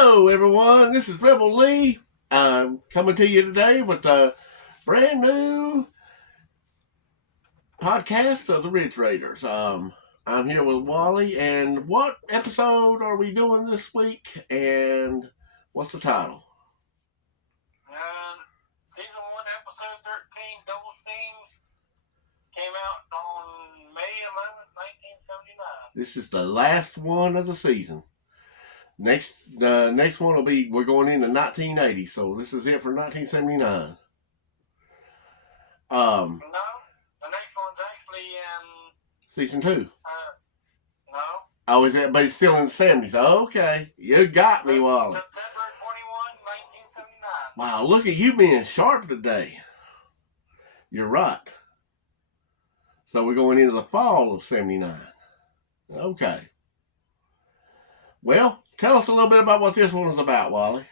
Hello, everyone. This is Rebel Lee. I'm coming to you today with a brand new podcast of the Ridge Raiders. I'm here with Wally, and what episode are we doing this week? And what's the title? Season 1, Episode 13, Double Steam, came out on May 11th, 1979. This is the last one of the season. The next one will be, we're going into 1980, so this is it for 1979. No, the next one's actually in... Season 2. No. Oh, is it? But it's still in the 70s. Okay. You got me, Wally. September 21, 1979. Wow, look at you being sharp today. You're right. So we're going into the fall of 79. Okay. Well, tell us a little bit about what this one is about, Wally.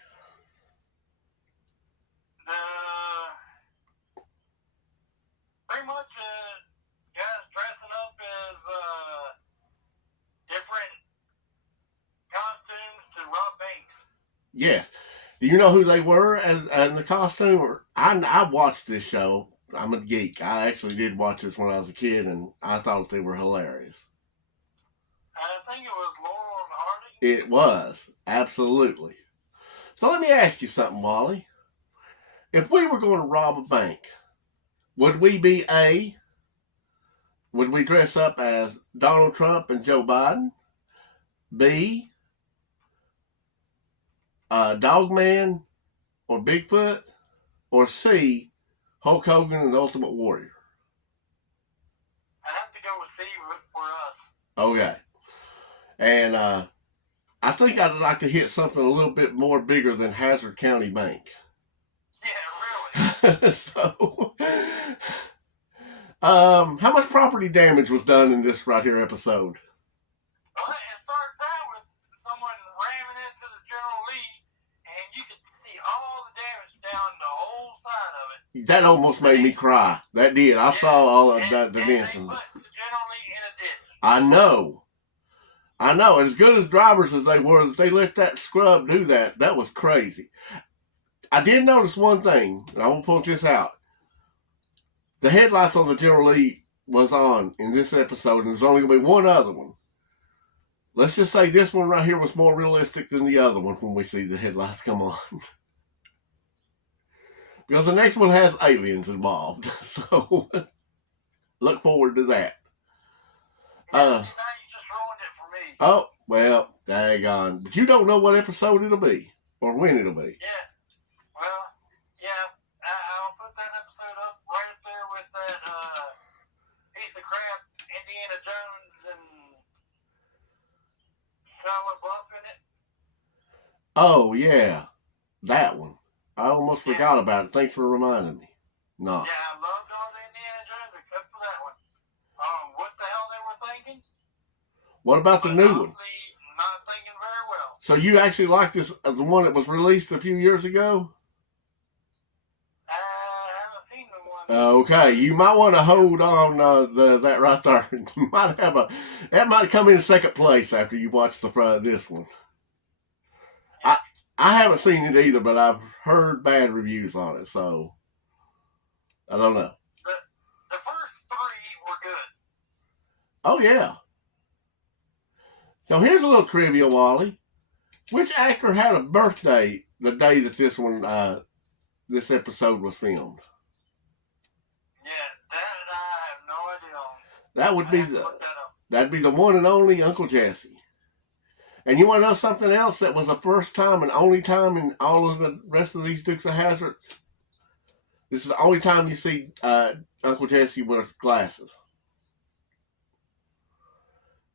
Pretty much guys dressing up as different costumes to rob banks. Yes. Do you know who they were in the costume? I watched this show. I'm a geek. I actually did watch this when I was a kid, and I thought they were hilarious. I think it was Laurel and Hardy. It was. Absolutely. So let me ask you something, Wally. If we were going to rob a bank, would we be would we dress up as Donald Trump and Joe Biden? B, Dogman or Bigfoot? Or C, Hulk Hogan and the Ultimate Warrior? I have to go with C for us. Okay. And I think I'd like to hit something a little bit more bigger than Hazard County Bank. Yeah, really. So, how much property damage was done in this right here episode? Well, it starts out with someone ramming into the General Lee, and you can see all the damage down the whole side of it. That almost made me cry. That did. I saw all of that. The and they dancing. put the General Lee in a ditch. I know. As good as drivers as they were, that they let that scrub do that. That was crazy. I did notice one thing, and I want to point this out. The headlights on the General Lee was on in this episode, and there's only going to be one other one. Let's just say this one right here was more realistic than the other one when we see the headlights come on. Because the next one has aliens involved. So, look forward to that. Now you just ruined it for me. Oh, well, daggone. But you don't know what episode it'll be, or when it'll be. Yeah. Well, yeah, I'll put that episode up right up there with that piece of crap, Indiana Jones and Shia LaBeouf in it. Oh, yeah. That one. I almost forgot about it. Thanks for reminding me. No. Yeah, I loved all the Indiana Jones except for that one. What the hell they were thinking? What about the new one? Not thinking very well. So you actually like this, the one that was released a few years ago? I haven't seen the one. Okay, you might want to hold on that right there. You might have that might come in second place after you watch this one. I haven't seen it either, but I've heard bad reviews on it, so I don't know. The first three were good. Oh, yeah. So here's a little trivia, Wally. Which actor had a birthday the day that this episode was filmed? Yeah, that I have no idea on. That'd be the one and only Uncle Jesse. And you want to know something else that was the first time and only time in all of the rest of these Dukes of Hazzard? This is the only time you see Uncle Jesse with glasses.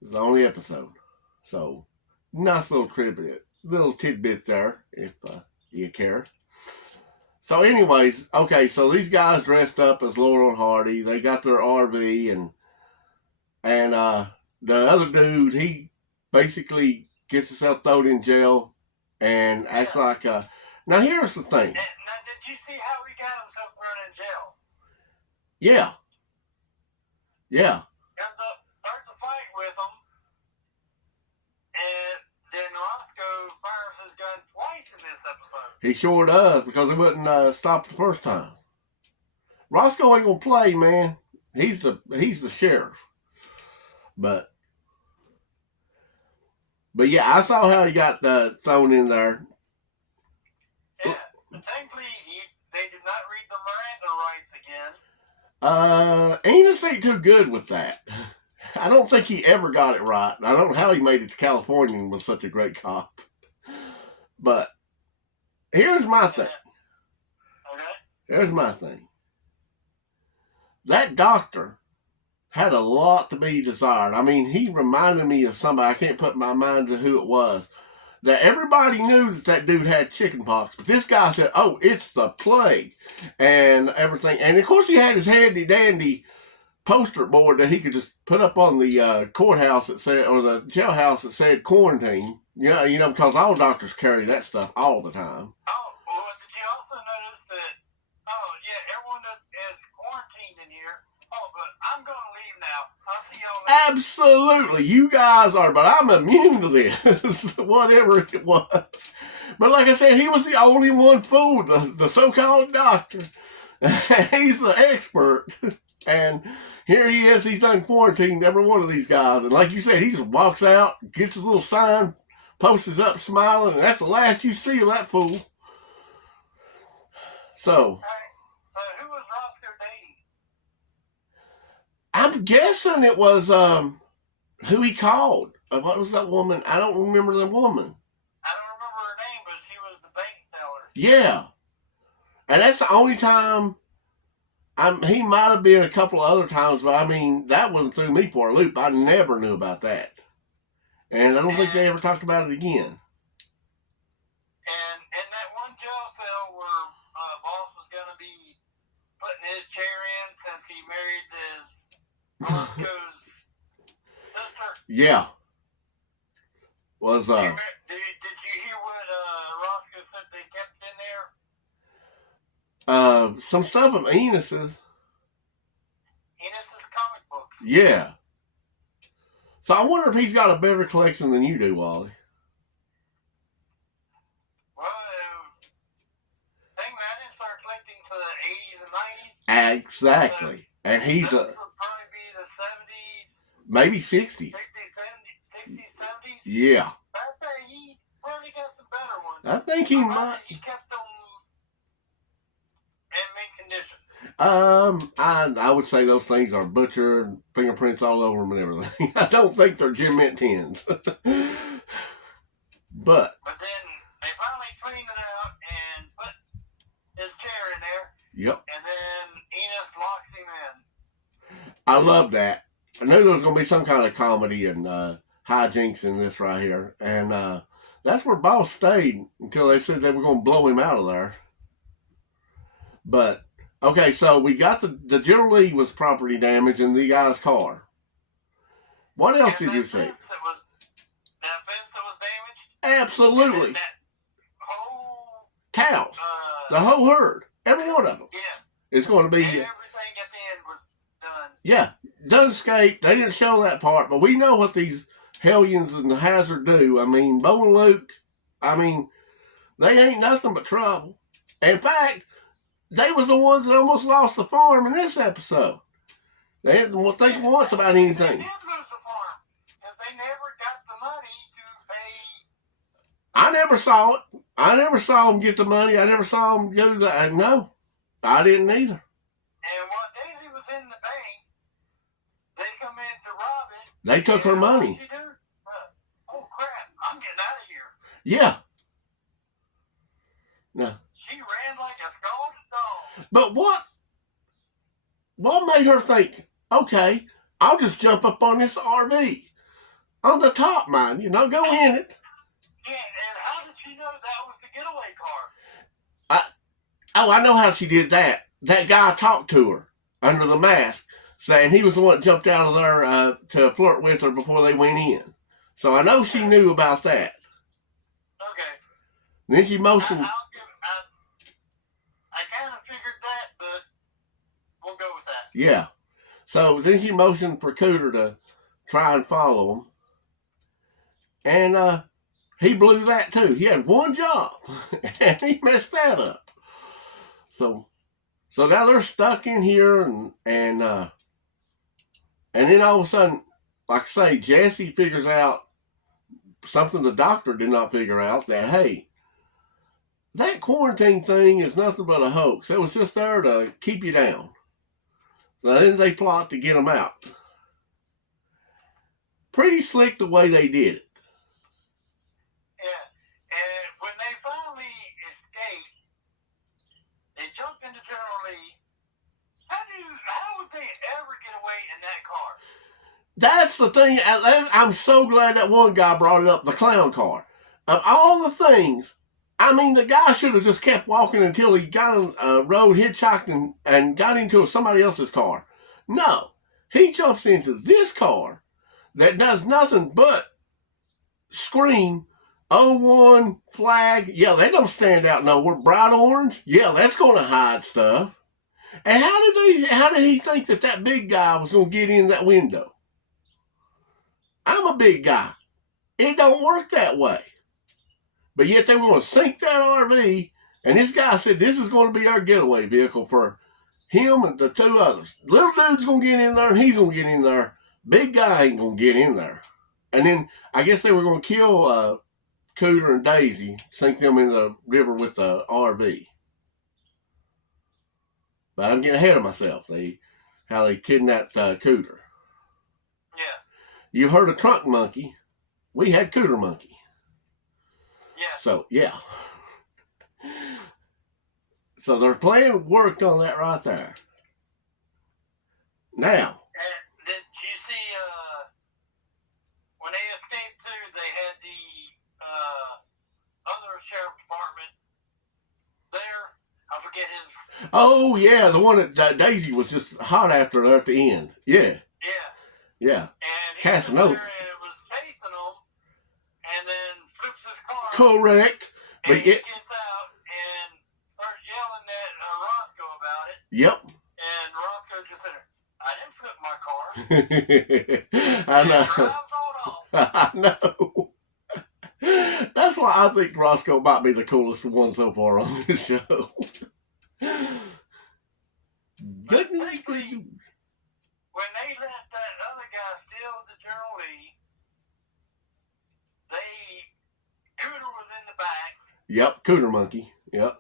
It's the only episode. So, nice little tidbit there, if you care. So anyways, okay, so these guys dressed up as Laurel and Hardy. They got their RV, and the other dude, he basically gets himself thrown in jail and acts like a... Now, here's the thing. Now, did you see how he got himself thrown in jail? Yeah. Yeah. Starts a fight with him, and then Roscoe fires his gun He sure does, because he wouldn't stop the first time. Roscoe ain't gonna play, man. He's the sheriff. But yeah, I saw how he got thrown in there. Yeah, but thankfully they did not read the Miranda rights again. Enos ain't too good with that. I don't think he ever got it right. I don't know how he made it to California and was such a great cop. But here's my thing. Okay. Here's my thing. That doctor had a lot to be desired. I mean, he reminded me of somebody. I can't put my mind to who it was. That everybody knew that dude had chickenpox, but this guy said, "Oh, it's the plague," and everything. And of course, he had his handy dandy poster board that he could just put up on the courthouse that said, or the jailhouse that said quarantine. Yeah, because all doctors carry that stuff all the time. Oh, well, did you also notice that? Oh, yeah, everyone is quarantined in here. Oh, but I'm going to leave now. I'll see y'all later. Absolutely, you guys are, but I'm immune to this, whatever it was. But like I said, he was the only one fooled, the so-called doctor. He's the expert. And here he is, he's done quarantined every one of these guys. And like you said, he just walks out, gets his little sign, posts up smiling, and that's the last you see of that fool. So who was Roscoe dating? I'm guessing it was who he called. What was that woman? I don't remember the woman. I don't remember her name, but she was the bank teller. Yeah. And that's the only time. He might have been a couple of other times, but I mean, that one threw me for a loop. I never knew about that. And I don't think they ever talked about it again. And in that one jail cell where Boss was going to be putting his chair in since he married his Roscoe's sister. Yeah. Was did you hear what Roscoe said they kept in there? Some stuff of Enos's. Enos's comic books. Yeah. So I wonder if he's got a better collection than you do, Wally. Well, thing I didn't start collecting to the 80s and 90s. Exactly. And he's would probably be the 70s. Maybe 60s. 60s, 70s. Yeah. I'd say he probably got some better ones. I think he might. He kept them in mint condition. I would say those things are butcher and fingerprints all over them and everything. I don't think they're Jim Mint 10s. But then they finally cleaned it out and put his chair in there. Yep. And then Enos locked him in. I love that. I knew there was going to be some kind of comedy and hijinks in this right here. And that's where Boss stayed until they said they were going to blow him out of there. But, okay, so we got the General Lee was property damage in the guy's car. What else did you see? That fence that was damaged? Absolutely. That whole... Cows. The whole herd. Every one of them. Yeah. It's going to be... And everything at the end was done. Yeah. Does escape. They didn't show that part, but we know what these hellions and the Hazard do. I mean, Bo and Luke, they ain't nothing but trouble. In fact... They was the ones that almost lost the farm in this episode. They didn't think once about anything. They did lose the farm because they never got the money to pay. I never saw it. I never saw them get the money. I never saw them go to the... No, I didn't either. And while Daisy was in the bank, they come in to rob it. They took her money. What did she do? Oh, crap. I'm getting out of here. Yeah. No. She ran like a scalded dog. But what made her think, okay, I'll just jump up on this RV. On the top, mind, go in it. Yeah, and how did she know that was the getaway car? I know how she did that. That guy talked to her under the mask, saying he was the one that jumped out of there to flirt with her before they went in. So I know she knew about that. Okay. Then she motioned... I kind of figured that, but we'll go with that. Yeah. So then she motioned for Cooter to try and follow him. And he blew that too. He had one job, and he messed that up. So now they're stuck in here, and then all of a sudden, like I say, Jesse figures out something the doctor did not figure out, that hey, that quarantine thing is nothing but a hoax. It was just there to keep you down. So then they plot to get them out. Pretty slick the way they did it. Yeah, and when they finally escaped, they jumped into General Lee. How would they ever get away in that car? That's the thing. I'm so glad that one guy brought it up, the clown car. Of all the things, I mean, the guy should have just kept walking until he got on a road, hitchhiked, and got into somebody else's car. No, he jumps into this car that does nothing but scream, 01 flag. Yeah, they don't stand out nowhere. Bright orange. Yeah, that's going to hide stuff. And how did he think that big guy was going to get in that window? I'm a big guy. It don't work that way. But yet they were going to sink that RV, and this guy said this is going to be our getaway vehicle for him and the two others. Little dude's going to get in there, and he's going to get in there. Big guy ain't going to get in there. And then I guess they were going to kill Cooter and Daisy, sink them in the river with the RV. But I'm getting ahead of myself. How they kidnapped Cooter. Yeah. You heard of Trunk Monkey. We had Cooter Monkey. Yeah. So, yeah. So their plan worked on that right there. Now. And did you see, when they escaped too, they had the other sheriff department there. I forget his. Oh, yeah, the one that Daisy was just hot after at the end. Yeah. Yeah. And he Casanova. was there and was chasing them, and then flips his car. Correct. And he gets out and starts yelling at Roscoe about it. Yep. And Roscoe's just in there. I didn't flip my car. I know. And drives on off. I know. That's why I think Roscoe might be the coolest one so far on this show. Goodness gracious. When they let that other guy steal the General Lee, Cooter was in the back. Yep, Cooter Monkey. Yep.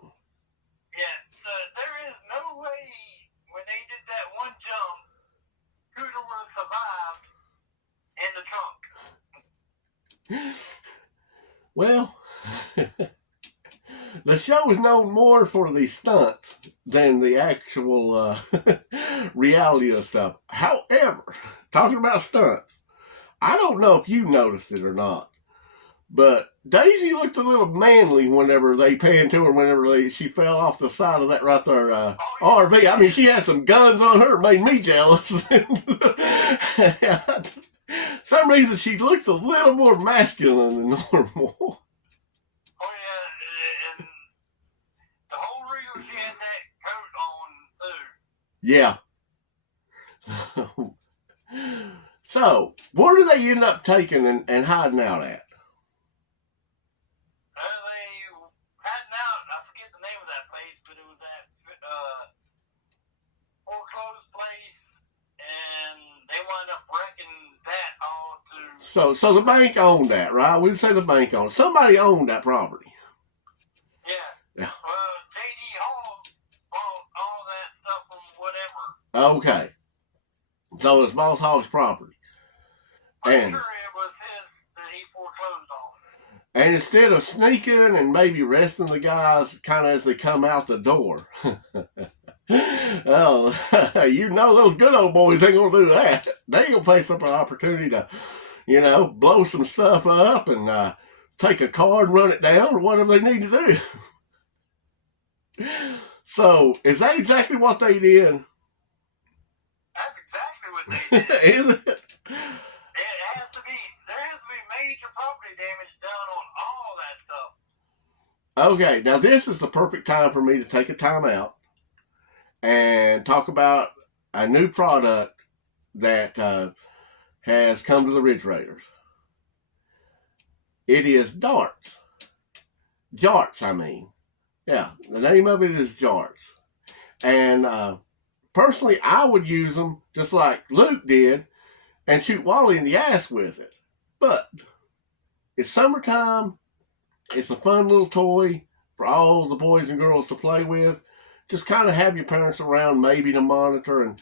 Yeah, so there is no way when they did that one jump, Cooter would have survived in the trunk. Well, the show is known more for the stunts than the actual reality of stuff. However, talking about stunts, I don't know if you noticed it or not, but Daisy looked a little manly whenever they panned to her, whenever she fell off the side of that right there RV. I mean, she had some guns on her. It made me jealous. Some reason she looked a little more masculine than normal. Oh, yeah, and the whole reason she had that coat on, too. Yeah. So, where do they end up taking and hiding out at? They hiding out, I forget the name of that place, but it was that foreclosed place, and they wound up wrecking that all to... So the bank owned that, right? We'd say the bank owned. Somebody owned that property. Yeah. Well, J.D. Hall bought all that stuff from whatever. Okay. So it's Boss Hogg's property. I'm sure it was his that he foreclosed on. And instead of sneaking and maybe arresting the guys kind of as they come out the door, well, you know those good old boys ain't going to do that. They ain't going to pass up an opportunity to, blow some stuff up and take a car and run it down or whatever they need to do. So, is that exactly what they did? That's exactly what they did. Is it? There has to be major property damage done on all that stuff. Okay, now this is the perfect time for me to take a time out and talk about a new product that has come to the Ridge Raiders. It is darts. Jarts, I mean. Yeah, the name of it is Jarts. And personally, I would use them just like Luke did and shoot Wally in the ass with it. But it's summertime. It's a fun little toy for all the boys and girls to play with. Just kind of have your parents around maybe to monitor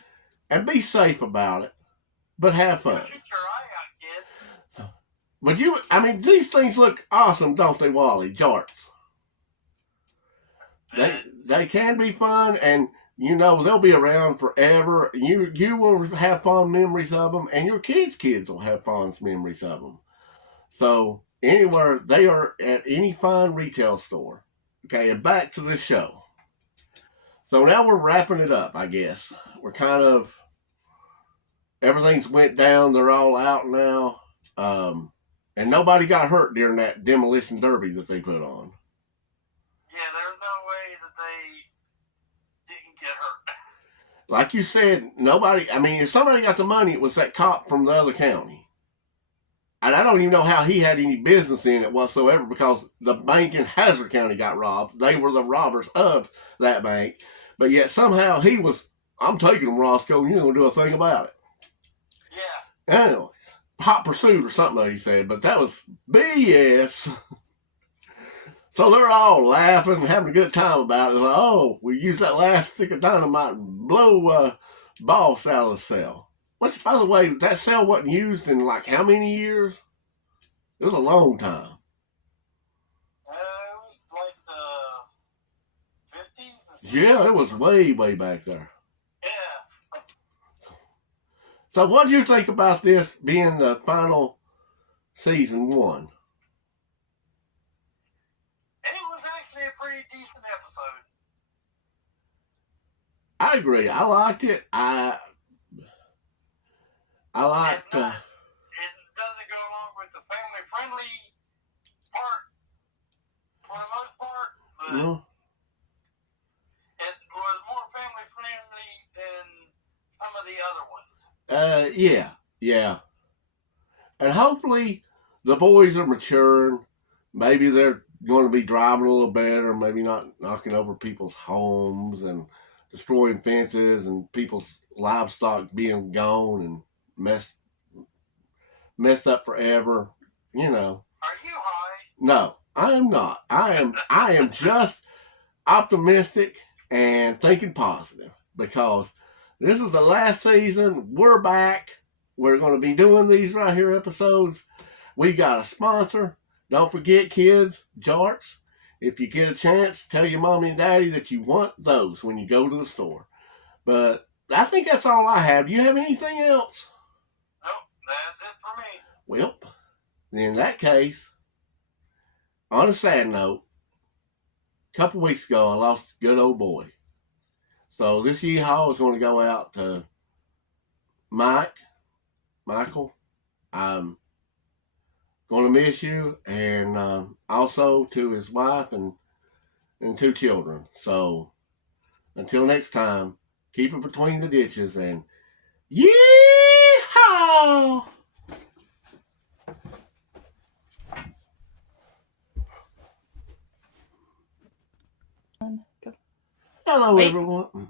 and be safe about it, but have fun. Shoot your eye out, kid. But these things look awesome, don't they, Wally? Jarts. They can be fun, and they'll be around forever. You will have fond memories of them, and your kids' will have fond memories of them. So anywhere they are at any fine retail store. Okay, and back to the show. So now we're wrapping it up, I guess. We're kind of everything's went down. They're all out now, and nobody got hurt during that demolition derby that they put on. Yeah, there's no way that they didn't get hurt. Like you said, nobody. I mean, if somebody got the money, it was that cop from the other county. And I don't even know how he had any business in it whatsoever, because the bank in Hazard County got robbed. They were the robbers of that bank. But yet somehow he was, I'm taking them, Roscoe, and you're going to do a thing about it. Yeah. Anyways, hot pursuit or something that he said, but that was BS. So they're all laughing and having a good time about it. Like, oh, we used that last stick of dynamite and blow Boss out of the cell. Which, by the way, that cell wasn't used in like how many years? It was a long time. It was like the 50s. Yeah, it was way, way back there. Yeah. So what did you think about this being the final season 1? It was actually a pretty decent episode. I agree. I liked it. I liked. It doesn't go along with the family-friendly part for the most part, but it was more family-friendly than some of the other ones. Yeah. And hopefully the boys are maturing. Maybe they're going to be driving a little better, maybe not knocking over people's homes and destroying fences and people's livestock being gone and messed up forever. Are you high? No, I am not. I am just optimistic and thinking positive, because this is the last season. We're back. We're going to be doing these right here episodes. We got a sponsor. Don't forget, kids, Jarts. If you get a chance, tell your mommy and daddy that you want those when you go to the store. But I think that's all I have. Do you have anything else? Nope, that's it for me. Well, in that case, on a sad note, a couple weeks ago I lost a good old boy. So this yeehaw is going to go out to Michael. I'm going to miss you, and also to his wife and 2 children. So until next time, keep it between the ditches and yeehaw! Hello, everyone.